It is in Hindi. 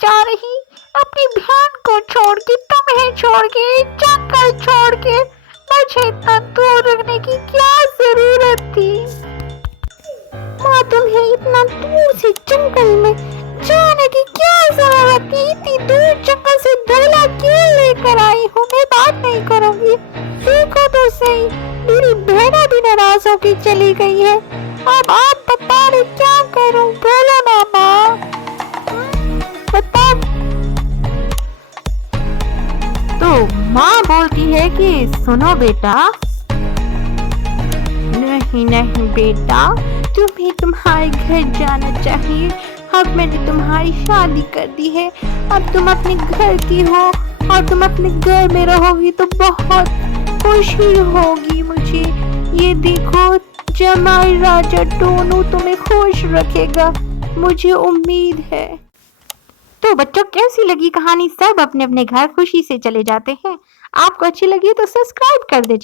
जा रही अपनी बहन को छोड़ के, तुम्हें छोड़ के, जंगल छोड़ के। मुझे इतना दूर रखने की क्या जरूरत थी? माँ, तुम्हें इतना दूर से जंगल में जाने की क्या जरूरत थी? इतनी दूर जंगल से धोला क्यों लेकर आई हूँ? मैं बात नहीं करूँगी। देखो तो सही, मेरी बहना भी नाराज होकर चली गई है। अब आप बता रहे क्या करूँ? बोलो ना माँ, बताओ। तो माँ बोलती है कि सुनो बेटा, नहीं नहीं बेटा, तुम्हें तुम्हारे घर जाना चाहिए। अब मैंने तुम्हारी शादी कर दी है, अब तुम अपने घर की हो और तुम अपने घर में रहोगी तो बहुत खुशी होगी मुझे। ये देखो, जमाई राजा टोनू तुम्हें खुश रखेगा, मुझे उम्मीद है। तो बच्चों, कैसी लगी कहानी? सब अपने अपने घर खुशी से चले जाते हैं। आपको अच्छी लगी तो सब्सक्राइब कर दे।